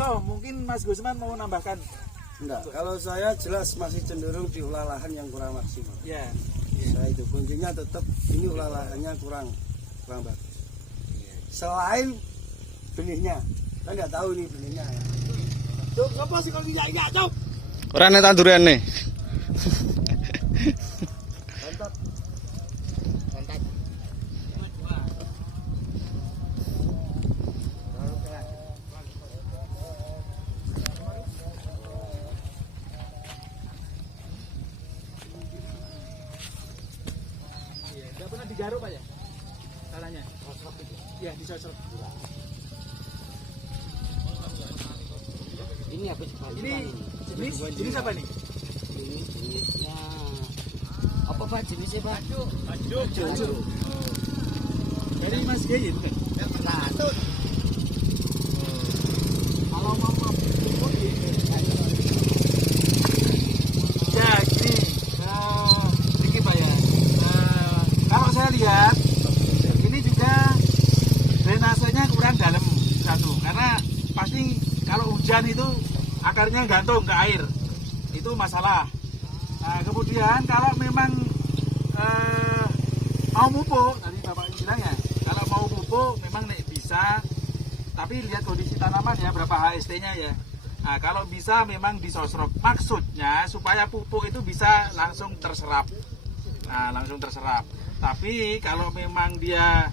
Monggo, mungkin Mas Gusman mau nambahkan. Enggak, kalau saya jelas masih cenderung diolah lahan yang kurang maksimal. Ya. Saya itu kuncinya tetap ini olah lahannya kurang bagus. Selain benihnya, saya nggak tahu nih benihnya. Cuk, apa sih kalau tidak ya, Cuk? Orang nih tanduran nih. Mantap. Mantap. Nggak pernah digaruk Pak ya? Tanahnya? Iya, disosok. Ini apa sih Pak? Jenis apa nih? Ini jenisnya apa Pak jenisnya Pak? Baju. Dari Mas Gayit kan? Kalau mau pupuk Ya gini, ini Pak ya. Kalau saya lihat, ini juga drainasenya kurang dalam satu, karena pasti kalau hujan itu akarnya gantung ke air, itu masalah. Nah, kemudian kalau memang mau pupuk, tadi Bapak bilang ya, kalau mau pupuk memang bisa, tapi lihat kondisi tanaman ya, berapa HST-nya ya. Nah, kalau bisa memang disosrok, maksudnya supaya pupuk itu bisa langsung terserap. Nah, langsung terserap. Tapi kalau memang dia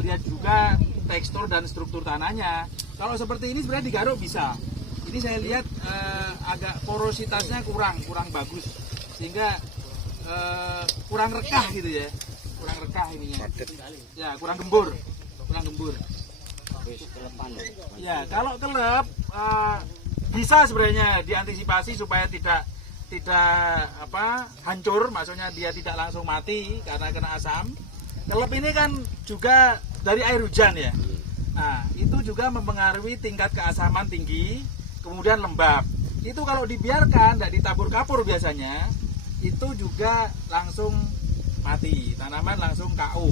lihat juga tekstur dan struktur tanahnya, kalau seperti ini sebenarnya digaruk bisa. Ini saya lihat agak porositasnya kurang bagus, sehingga kurang rekah gitu ya, kurang rekah ininya. Ya, kurang gembur. Ya, kalau kelep bisa sebenarnya diantisipasi supaya tidak hancur, maksudnya dia tidak langsung mati karena kena asam. Kelep ini kan juga dari air hujan ya. Nah, itu juga mempengaruhi tingkat keasaman tinggi, kemudian lembab. Itu kalau dibiarkan, tidak ditabur kapur biasanya, itu juga langsung mati, tanaman langsung KO.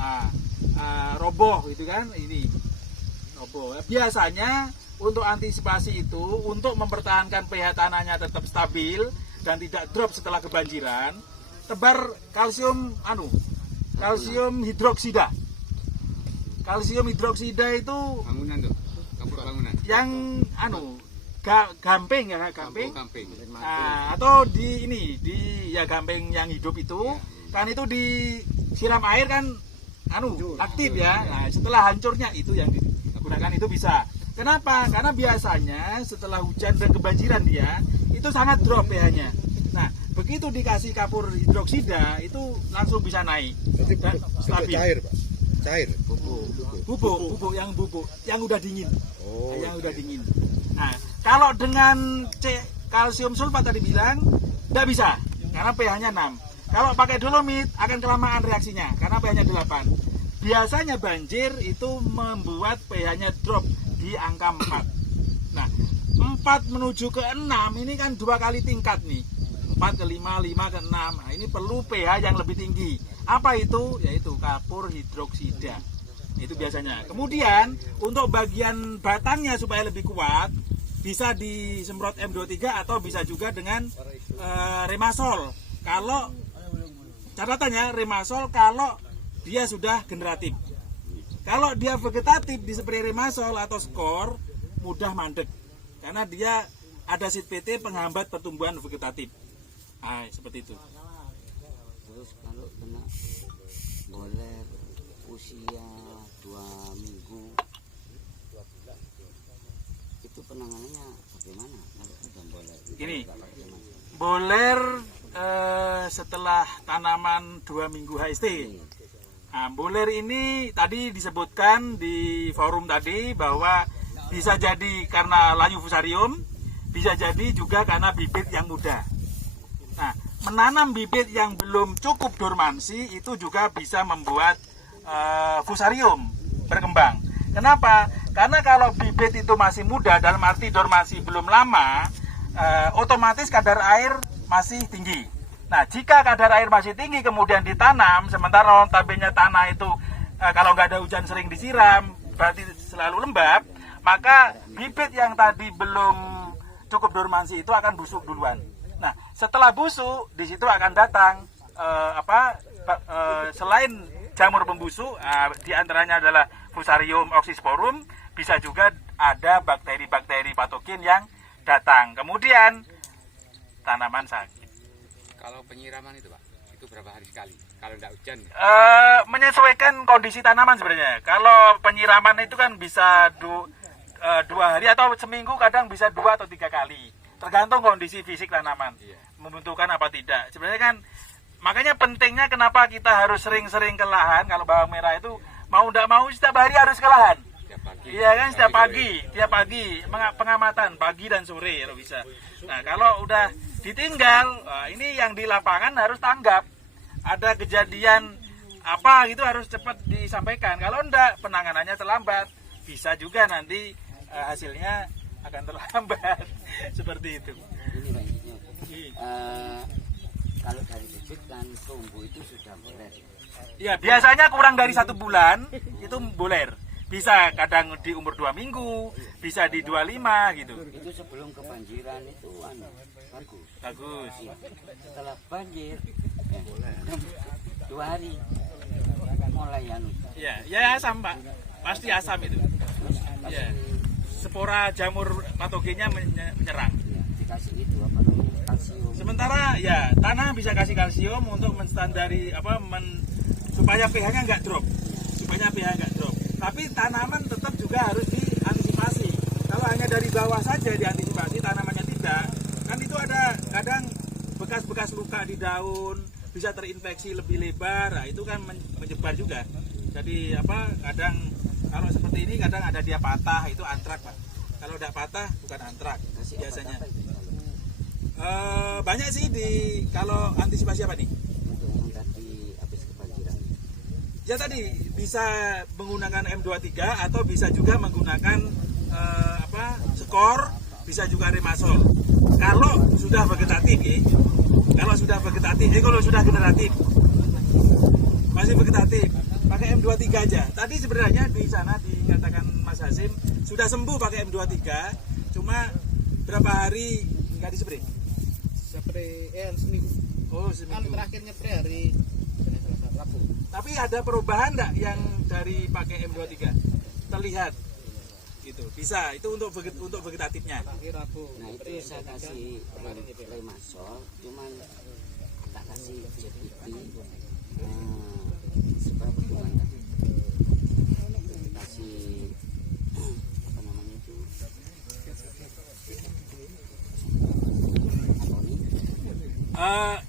Nah, roboh itu kan, ini roboh. Biasanya untuk antisipasi itu, untuk mempertahankan pH tanahnya tetap stabil dan tidak drop setelah kebanjiran, tebar kalsium hidroksida. Kalsium hidroksida itu Bangunan tuh, kapur bangunan. yang gamping. Nah, atau di gamping yang hidup itu kan itu disiram air kan aktif ya. Nah, setelah hancurnya itu yang digunakan itu bisa. Kenapa? Karena biasanya setelah hujan dan kebanjiran dia itu sangat drop pH-nya. Nah, begitu dikasih kapur hidroksida itu langsung bisa naik. Dan stabil. Cair. Bubuk yang udah dingin. Yang udah dingin. Nah, kalau dengan kalsium sulfat tadi bilang tidak bisa karena pH-nya 6. Kalau pakai dolomit akan kelamaan reaksinya karena pH-nya 8. Biasanya banjir itu membuat pH-nya drop di angka 4. Nah, 4 menuju ke 6 ini kan 2 kali tingkat nih. 4 ke 5, 5 ke 6. Nah, ini perlu pH yang lebih tinggi. Apa itu? Yaitu kapur hidroksida. Itu biasanya. Kemudian untuk bagian batangnya supaya lebih kuat, bisa disemprot M23 atau bisa juga dengan remasol. Kalau catatannya remasol kalau dia sudah generatif. Kalau dia vegetatif di spray remasol atau skor mudah mandek karena dia ada sit PT penghambat pertumbuhan vegetatif. Nah, seperti itu. terus kalau kena boler usia 2 minggu itu penanganannya bagaimana kalau ada boler? Gini, boler setelah tanaman 2 minggu HST. Nah, boler ini tadi disebutkan di forum tadi bahwa bisa jadi karena layu fusarium, bisa jadi juga karena bibit yang muda. Nah, menanam bibit yang belum cukup dormansi itu juga bisa membuat fusarium berkembang. Kenapa? Karena kalau bibit itu masih muda, dalam arti dormansi belum lama, otomatis kadar air masih tinggi. Nah, jika kadar air masih tinggi kemudian ditanam, sementara notabene tanah itu kalau nggak ada hujan sering disiram, berarti selalu lembab, maka bibit yang tadi belum cukup dormansi itu akan busuk duluan. Nah, setelah busuk, di situ akan datang selain jamur pembusuk, di antaranya adalah Fusarium oxysporum, bisa juga ada bakteri-bakteri patogen yang datang. Kemudian tanaman sakit. Kalau penyiraman itu Pak, itu berapa hari sekali? Kalau tidak hujan? Menyesuaikan kondisi tanaman sebenarnya. Kalau penyiraman itu kan bisa 2 hari atau seminggu, kadang bisa 2 atau 3 kali. Tergantung kondisi fisik tanaman. Membutuhkan apa tidak. Sebenarnya kan makanya pentingnya kenapa kita harus sering-sering ke lahan. Kalau bawang merah itu mau tidak mau setiap hari harus ke lahan. Iya kan, setiap pagi pengamatan pagi dan sore kalau bisa. Nah, kalau udah ditinggal, ini yang di lapangan harus tanggap. Ada kejadian apa gitu harus cepat disampaikan. Kalau enggak, penanganannya terlambat. Bisa juga nanti hasilnya akan terlambat. Seperti itu. Ini Pak Insinyur. Kalau dari bibit kan tumbuh itu sudah boleh. Ya, biasanya kurang dari 1 bulan itu boleh. Bisa kadang di umur 2 minggu, bisa di 25 gitu. Itu sebelum kebanjiran itu bagus. Bagus. Ya. Setelah banjir 2 hari mulai Ya asam Pak, pasti asam itu. Ya. Spora jamur patogennya menyerang. Ya, dikasih itu apa namanya kalsium. Sementara ya tanah bisa kasih kalsium untuk menstandari supaya pH-nya nggak drop, Tapi tanaman tetap juga harus diantisipasi. Kalau hanya dari bawah saja diantisipasi, tanamannya tidak, kan itu ada kadang bekas-bekas luka di daun, bisa terinfeksi lebih lebar. Nah, itu kan menyebar juga. Jadi kadang kalau seperti ini kadang ada dia patah, itu antrak Pak. Kalau tidak patah bukan antrak biasanya. Banyak sih kalau antisipasi apa nih? Untuk yang tadi habis kebanjiran. Ya tadi bisa menggunakan M23 atau bisa juga menggunakan skor, bisa juga remasol. Kalau sudah vegetatif, kalau sudah generatif, masih vegetatif, pakai M23 aja. Tadi sebenarnya di sana dikatakan Mas Hasim sudah sembuh pakai M23, cuma berapa hari nggak dispray? Seminggu. Oh, Kan seminggu. terakhir nyepray hari Rabu. Tapi ada perubahan nggak yang dari pakai M23 terlihat gitu? Bisa, itu untuk vegetatifnya. Terakhir Rabu. Nah itu saya kasih remasol, cuman tak kasih JPT sebab hubungan tadi kasih apa namanya itu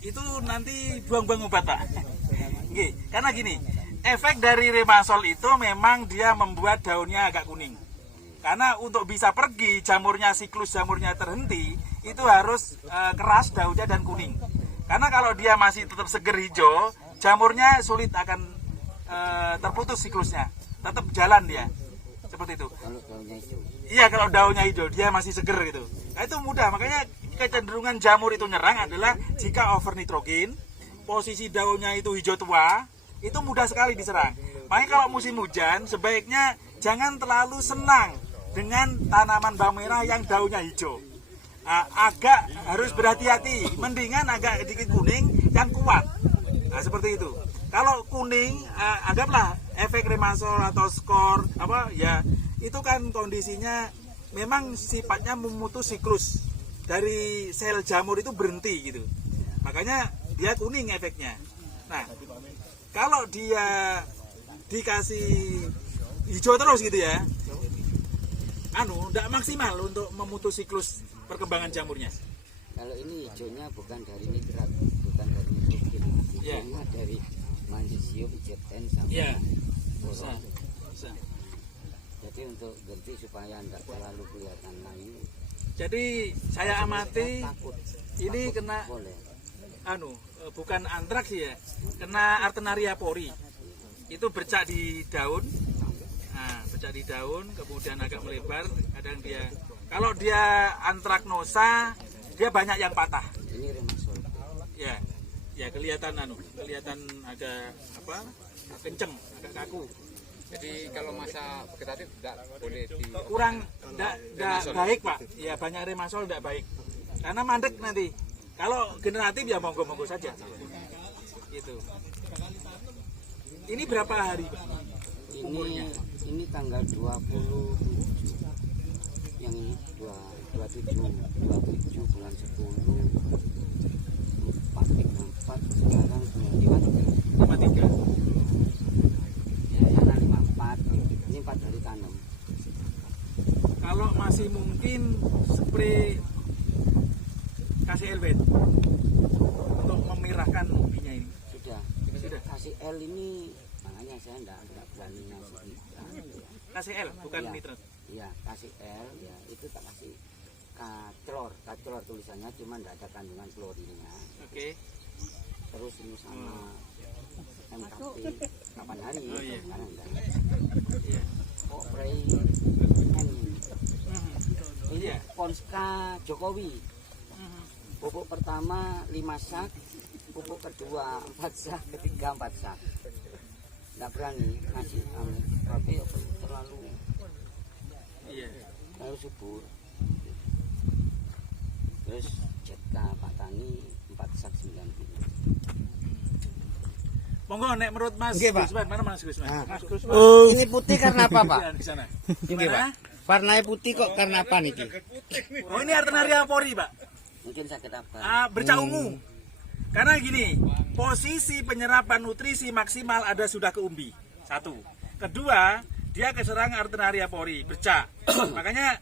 Itu nanti buang-buang obat Pak. Nggih, karena gini, efek dari remasol itu memang dia membuat daunnya agak kuning. Karena untuk bisa pergi siklus jamurnya terhenti, itu harus keras daunnya dan kuning. Karena kalau dia masih tetap seger hijau, jamurnya sulit akan terputus siklusnya, tetap jalan dia, seperti itu. kalau daunnya itu. Iya, kalau daunnya hijau, dia masih seger gitu. Nah, itu mudah, makanya kecenderungan jamur itu nyerang adalah jika over nitrogen, posisi daunnya itu hijau tua, itu mudah sekali diserang. Makanya kalau musim hujan, sebaiknya jangan terlalu senang dengan tanaman bawang merah yang daunnya hijau. Agak harus berhati-hati, mendingan agak sedikit kuning yang kuat. Nah, seperti itu. Kalau kuning, anggaplah efek remasol atau skor, itu kan kondisinya memang sifatnya memutus siklus dari sel jamur itu berhenti gitu. Makanya dia kuning efeknya. Nah, kalau dia dikasih hijau terus gitu ya, tidak maksimal untuk memutus siklus perkembangan jamurnya. Kalau ini hijaunya bukan dari nitrat, bukan dari nitrogen, hijaunya dari magnesium, Zn sama boron. Bisa. Jadi untuk ganti supaya tidak terlalu kelihatan layu. Jadi saya amati Takut ini kena boleh. bukan antraks ya, kena Artenaria pori. Itu bercak di daun. Nah, bercak di daun kemudian agak melebar, kadang dia kalau dia antraknosa dia banyak yang patah. Ini remasol. Ya kelihatan kelihatan agak kenceng, agak kaku. Jadi kalau masa vegetatif tidak boleh di kurang enggak baik Pak. Ya banyak remasol enggak baik. Karena mandek nanti. Kalau generatif ya monggo-monggo saja. Gitu. Ini berapa hari Pak? Ini tanggal 27. Yang ini 27 bulan 10. 4 sekarang 53. 53. Ya, yang 54. Ini 4 hari tanam. Kalau masih mungkin spray kasih LBN untuk memerahkan umbinya ini. Sudah. Kasih L ini makanya saya enggak berani ngasih Kasih L bukan Iya. nitrat. Iya, kasih L ya itu tak kasih kaclor tulisannya cuma enggak ada kandungan klorinnya. Oke. Terus ini sama MKP 8 hari Oh, iya. sekarang enggak. Iya. Kok spray N ini Iya. Ponska Jokowi. Pupuk pertama 5 sak, pupuk kedua 4 sak, ketiga 4 sak. Enggak berani ngasih tapi terlalu Iya. subur. Terus Jetka Pak Tani 4 sak 9 kilo. Monggo nek menurut Mas Oke, Pak. Gusman, mana Mas Gusman? Ah. Mas Gusman. Ini putih karena apa, Pak? Di sana. Oke, Pak. Gimana? Warnanya putih kok karena apa nih? Oh ini Artenaria pori Pak. Mungkin sakit apa? Bercak ungu. Karena gini, posisi penyerapan nutrisi maksimal ada sudah ke umbi. Satu. Kedua, dia keserang Artenaria pori, bercak. Makanya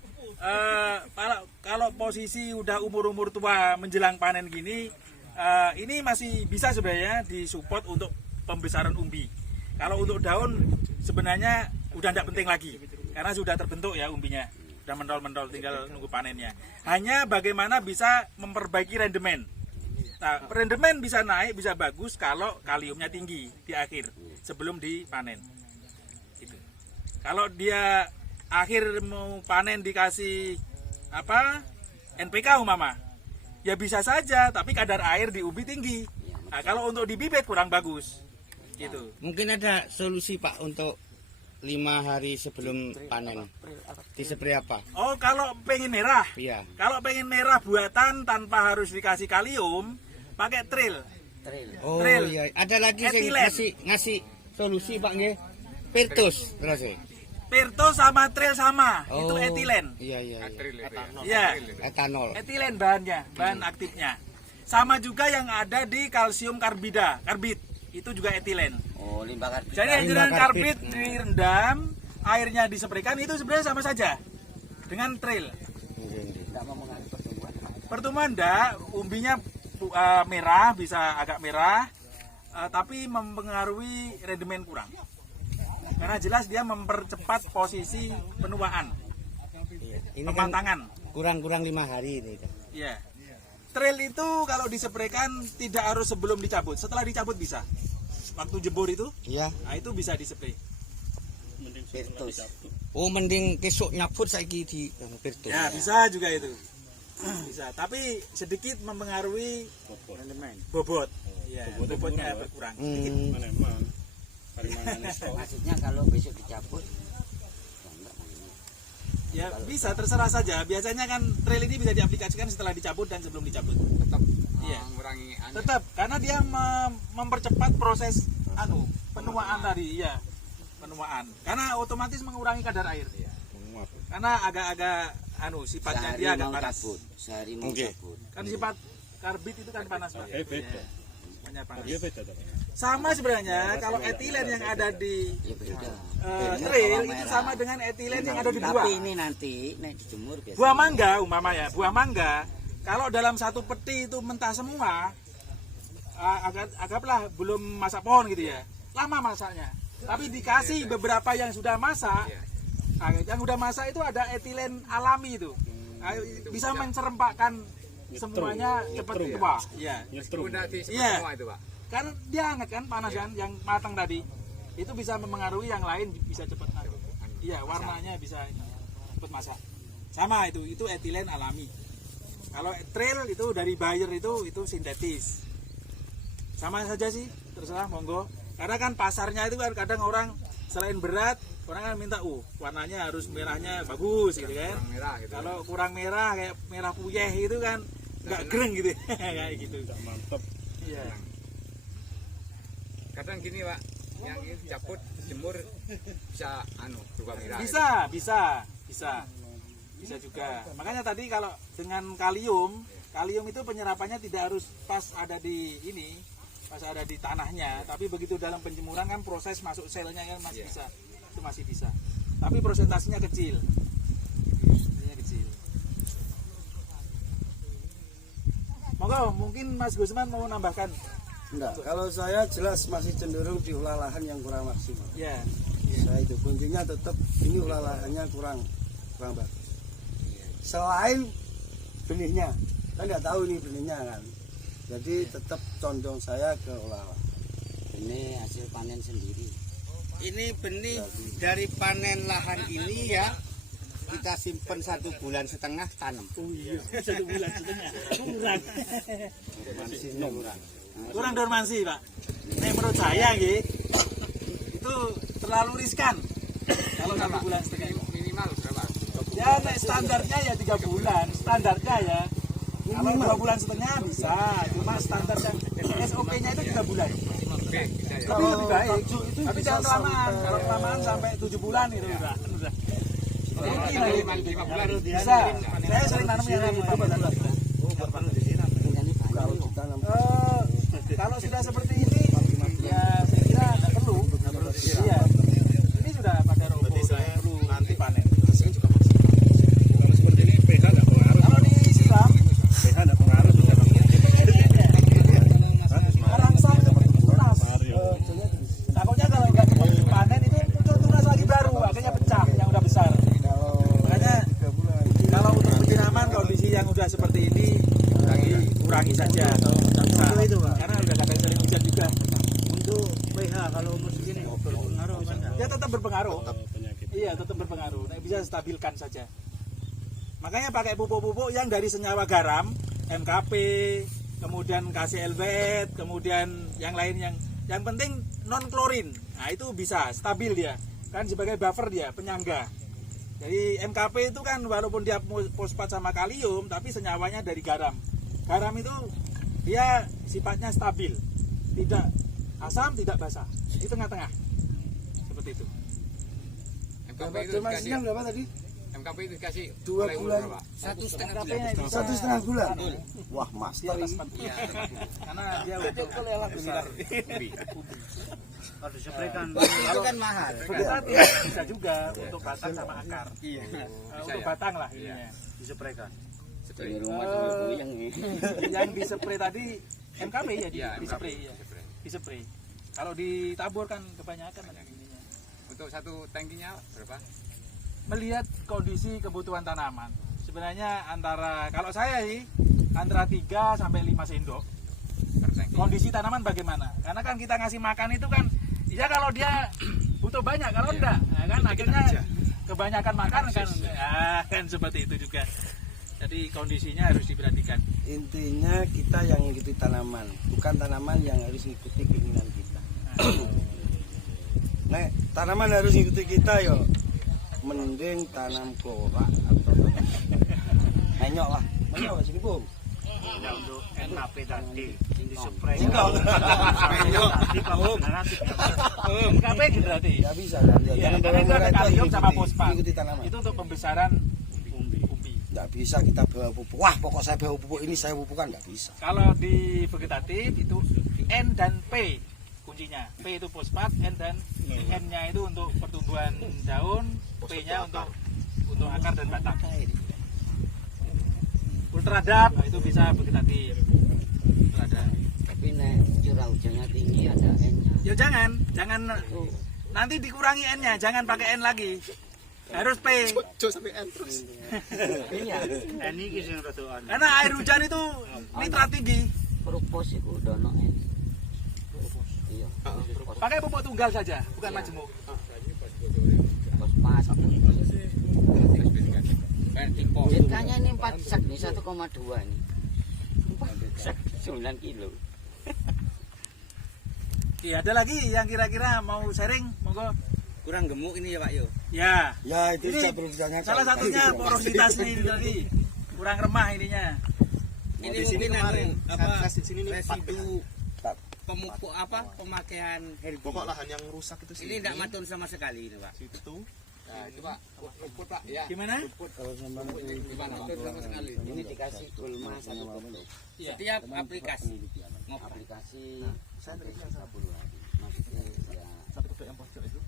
kalau posisi udah umur-umur tua menjelang panen gini, ini masih bisa sebenarnya disupport untuk pembesaran umbi. Kalau untuk daun sebenarnya udah tidak penting lagi karena sudah terbentuk ya umbinya, sudah mendol-mendol, tinggal nunggu panennya. Hanya bagaimana bisa memperbaiki rendemen. Nah, rendemen bisa naik, bisa bagus kalau kaliumnya tinggi di akhir sebelum dipanen. Gitu. Kalau dia akhir mau panen dikasih apa NPK umpama, ya bisa saja, tapi kadar air di umbi tinggi. Nah, kalau untuk di bibit kurang bagus. Gitu. Mungkin ada solusi Pak untuk 5 hari sebelum panen. Di spray apa? Oh, kalau pengen merah. Iya. Kalau pengen merah buatan tanpa harus dikasih kalium, pakai trail. Oh Trail. iya. Ada lagi yang Etilen. ngasih solusi Pak nggih. Pirtus terus. Pirto sama trail sama, Oh, itu etilen. Iya iya. Iya. atril itu ya. Iya, Etanol. etilen bahannya, bahan aktifnya. Sama juga yang ada di kalsium karbida, karbit. Itu juga etilen. Oh, limbah karbit. Jadi dengan karbit direndam, airnya dispraykan itu sebenarnya sama saja dengan trail. Tidak mau mengalami pertumbuhan. Pertumbuhan enggak, umbinya merah, bisa agak merah, tapi mempengaruhi rendemen kurang. Karena jelas dia mempercepat posisi penuaan, Ini kan pematangan. kurang-kurang 5 hari ini. Iya. Trail itu kalau dispraykan tidak harus sebelum dicabut, setelah dicabut bisa. Waktu jebur itu, Iya. nah itu bisa dispray. Pirtus. Oh mending besok nyabut saiki di Pirtus. Ya bisa juga itu, bisa. Tapi sedikit mempengaruhi bobot. Ya, bobotnya berkurang. Sedikit. Maksudnya kalau besok dicabut ya enggak maksudnya. Ya bisa, terserah saja. Biasanya kan trail ini bisa diaplikasikan setelah dicabut dan sebelum dicabut. Tetap Iya. mengurangi Tetap, karena dia mempercepat proses penuaan tadi, ya penuaan. Karena otomatis mengurangi kadar air. Karena agak-agak sifatnya Sehari dia agak mau panas. cabut, sehari mau Oke. cabut. Kan sifat karbit itu kan panas Pak. beda. Banyak panas. Sama sebenarnya kalau etilen yang ada di Ya beda. trail itu sama dengan etilen yang ada di buah. Tapi ini nanti nek dijemur biasanya. Buah mangga umpama ya, buah mangga kalau dalam satu peti itu mentah semua, anggaplah belum masak pohon gitu ya, lama masaknya. Tapi dikasih beberapa yang sudah masak, yang sudah masak itu ada etilen alami itu, bisa menserempakkan semuanya cepat tua. Iya. Udah di Iya. semua itu Pak. Kan dia hangat kan, panas kan, yang matang tadi itu bisa mempengaruhi yang lain bisa cepat anu. Iya, warnanya bisa cepat masak. Sama itu etilen alami. Kalau trail itu dari Bayer itu sintetis. Sama saja sih, terserah monggo. Karena kan pasarnya itu kan kadang orang selain berat, orang kan minta warnanya harus merahnya bagus gitu kan. Kurang merah gitu. Kalau kurang merah kayak merah puyeh itu kan nggak gereng gitu. Kayak gitu. Mantap. Iya. Kadang gini Pak, yang ini dicabut, jemur bisa berubah merah. Bisa juga. Makanya tadi kalau dengan kalium itu penyerapannya tidak harus pas ada di tanahnya, tapi begitu dalam penjemuran kan proses masuk selnya kan masih bisa. Itu masih bisa. Tapi prosentasenya kecil. Monggo, mungkin Mas Gusman mau nambahkan. Enggak, kalau saya jelas masih cenderung diolah lahan yang kurang maksimal. Ya. Saya itu kuncinya tetap ini olah lahannya kurang bagus. Selain benihnya, kan nggak tahu ini benihnya kan. Jadi tetap condong saya ke olah lahan. Ini hasil panen sendiri. Ini benih dari panen lahan ini ya, kita simpen 1,5 bulan tanam. Oh iya, 1 bulan setengah. Kurang. Mansinya kurang. Kurang dormansi, Pak. Menurut saya itu terlalu riskan. Kalau 1 bulan setengah. Minimal berapa? Ya standarnya ya 3 bulan, standarnya ya. Kalau 2 bulan setengah bisa, cuma standar yang SOP-nya itu 3 bulan. Oke, bisa ya. Tapi lebih baik, tapi jangan kelamaan. Kalau kelamaan sampai 7 bulan itu udah. Jadi 5 bulan Bisa. Saya sering nanam yang 5 bulan. Kalau ditanam Kalau sudah seperti ini, ya saya kira nggak perlu. Iya. Ini sudah pada rumput, perlu nanti panen. kalau seperti ini pH nggak pengaruh. Kalau disiram, pH nggak pengaruh sudah. rangsang seperti tunas. Takutnya kalau nggak dipanen itu muncul tunas lagi baru, akhirnya pecah yang udah besar. Makanya kalau untuk penyiraman kondisi yang udah seperti ini kurangi saja atau bisa. Karena udah kadang sering hujan juga. Untuk pH kalau umur segini berpengaruh apa enggak? Ya tetap berpengaruh. Iya, tetap berpengaruh. Nah, bisa stabilkan saja. Makanya pakai pupuk-pupuk yang dari senyawa garam, MKP, kemudian KCLVET, kemudian yang lain yang penting non klorin. Nah, itu bisa stabil dia. Kan sebagai buffer dia, penyangga. Jadi MKP itu kan walaupun dia fosfat sama kalium, tapi senyawanya dari garam. Garam itu dia sifatnya stabil, tidak asam, tidak basah, di tengah-tengah, seperti itu. MKP itu Dormansinya dikasih, berapa tadi? MKP itu dikasih 2 mulai umur bulan. berapa? 1,5 bulan. 1,5 bulan. Wah, Di master atas ini. 40. Karena dia untuk besar. Harus disepraikan. Itu kan mahal. Vegetatif bisa juga untuk batang sama akar. Iya. Untuk batang lah ininya. Disepraikan. Di rumah sampai puyeng nih. Yang dispray tadi MKP ya, Iya, dispray ya. Dispray. Kalau ditabur kan kebanyakan ada ininya. Untuk satu tangkinya berapa? Melihat kondisi kebutuhan tanaman. Sebenarnya kalau saya sih antara 3 sampai 5 sendok. Per tangki. Kondisi tanaman bagaimana? Karena kan kita ngasih makan itu kan ya kalau dia butuh banyak, kalau enggak nah kan akhirnya kebanyakan makan kan ya, kan seperti itu juga. Jadi kondisinya harus diperhatikan. Intinya kita yang ngikuti tanaman, bukan tanaman yang harus ngikuti keinginan kita. Nah, tanaman harus ngikuti kita yo. Mending tanam korak atau menyok lah. Menyok lah sini, Bung. Ya, untuk MKP tadi dispray. MKP gitu berarti. Ya bisa kan. Iya, Jangan karena itu ada kalium sama ikuti- fosfat. Ikuti tanaman. Itu untuk pembesaran umbi. Nggak bisa kita bawa pupuk. Wah, pokok saya bawa pupuk ini saya pupukkan nggak bisa. Kalau di vegetatif itu N dan P kuncinya. P itu fosfat, N-nya itu untuk pertumbuhan daun, P-nya untuk akar dan batang. Ultradat itu bisa vegetatif. Ultradat. Tapi nek curah hujannya tinggi ada N-nya. Ya jangan nanti dikurangi N-nya, jangan pakai N lagi. Harus P. Iya. Ini kisah rodoan. Karena air hujan itu nitrat tinggi. Fruktos itu udah no N. Iya. Pakai pupuk tunggal saja, bukan majemuk. Fosfat. Kan tipo. Ceritanya ini 4 sak nih 1,2 ini. 4 sak 9 kilo. Iya, ada lagi yang kira-kira mau sharing, monggo. kurang gemuk ini ya Pak Yo. Ya, Ya itu Ini saya perlu ditanyakan. salah satunya porositasnya ini tadi kurang remah ininya. Ini mungkin residu pemupuk pemakaian herbik. Pokok lahan yang rusak itu Ini tidak matun sama sekali ini Pak. itu Gimana? Ini dikasih gulma 1 kilo. Setiap aplikasi. Aplikasi sampai 30 hari. Maksudnya ya satu yang pojok itu